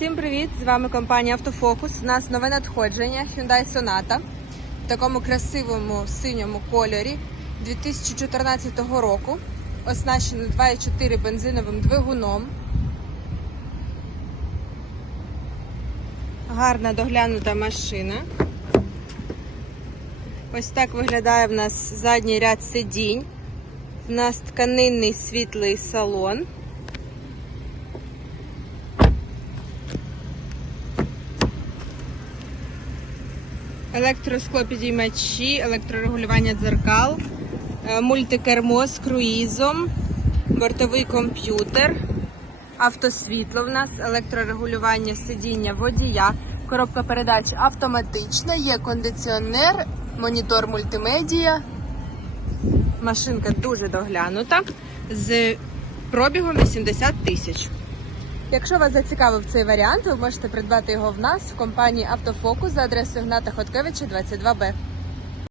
Усім привіт! З вами компанія Автофокус. У нас нове надходження Hyundai Sonata в такому красивому синьому кольорі 2014 року. Оснащено 2,4 бензиновим двигуном. Гарна доглянута машина. Ось так виглядає в нас задній ряд сидінь. У нас тканинний світлий салон. Електросклопідіймачі, електрорегулювання дзеркал, е, мультикермо з круїзом, бортовий комп'ютер, автосвітло в нас, електрорегулювання сидіння водія, коробка передач автоматична, є кондиціонер, монітор мультимедія. Машинка дуже доглянута з пробігом 80 тисяч. Якщо вас зацікавив цей варіант, ви можете придбати його в нас в компанії Автофокус за адресою Гната Хоткевича 22Б.